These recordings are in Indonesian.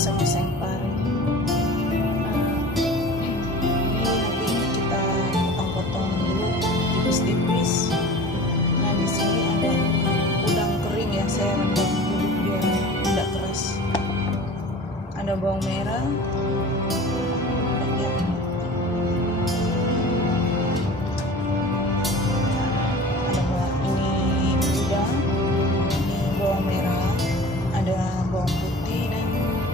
oseng-oseng pare. Ini nanti kita potong-potong dulu tipis-tipis. Nah di sini ada udang kering ya, saya rendam dulu biar tidak keras. Ada bawang merah, ada bawang ini udang, ini bawang merah, ada bawang putih dan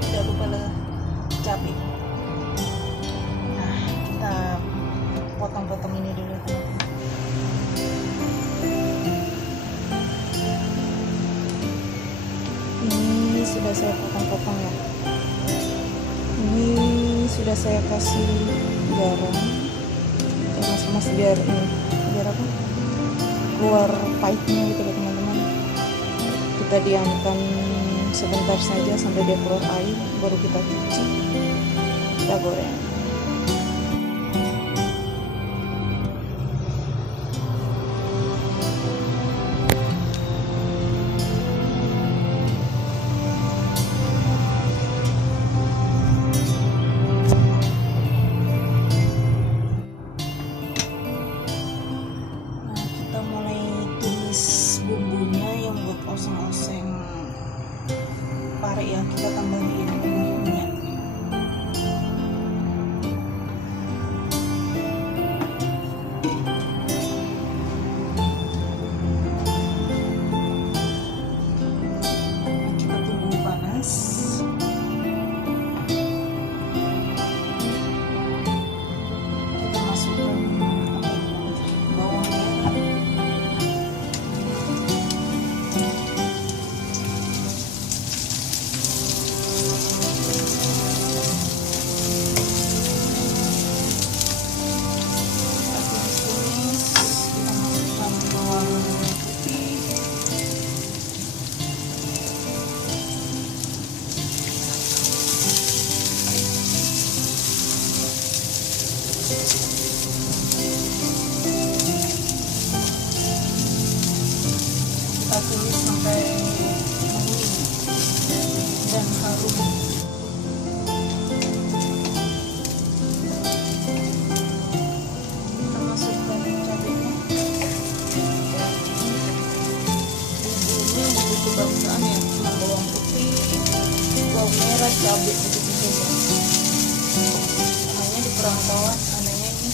tidak lupa lah cabai. Nah kita potong-potong ini dulu. Ini sudah saya potong-potong ya. Ini sudah saya kasih garam, mas biar ini biar apa? Keluar pahitnya gitu loh teman-teman. Kita diamkan sebentar saja sampai dia keluar air, baru kita cuci, kita goreng. Bumbunya yang buat oseng-oseng pare ya, kita tambahin minyak. Kita tunggu panas. Kita masukkan bawang merah. Kita tumis sampai wangi dan harum. Kita masukkan cabenya. Bumbunya begitu bangsaan ya, cuma bawang putih, bawang merah, cabai begitu saja. Hanya di perantauan anehnya ini.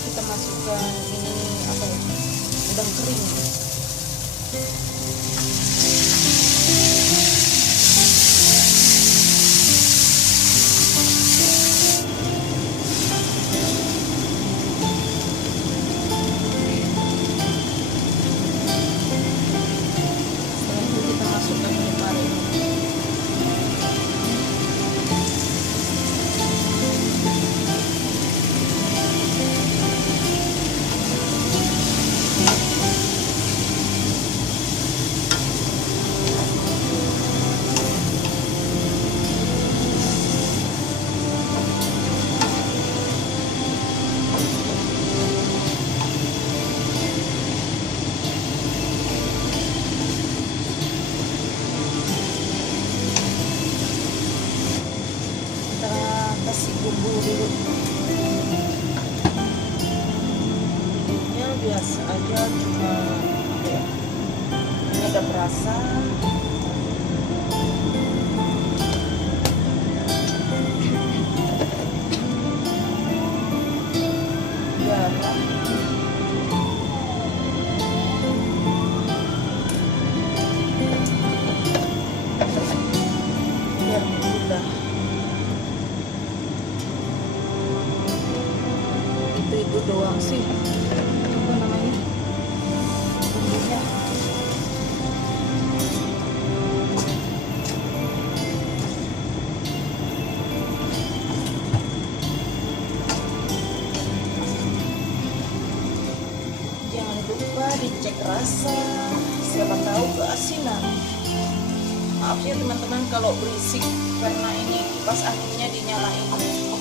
Kita masukkan ini apa ya, udang kering. Setelah itu kita masukkan ini pare. Kasih bumbu dulu, bumbunya biasa aja, cuma apa ya, ini ada perasa, garam, biar mudah. Itu doang sih, apa namanya, bumbunya. Jangan lupa dicek rasa, siapa tahu keasinan. maaf ya teman-teman kalau berisik karena ini kipas anginnya dinyalain.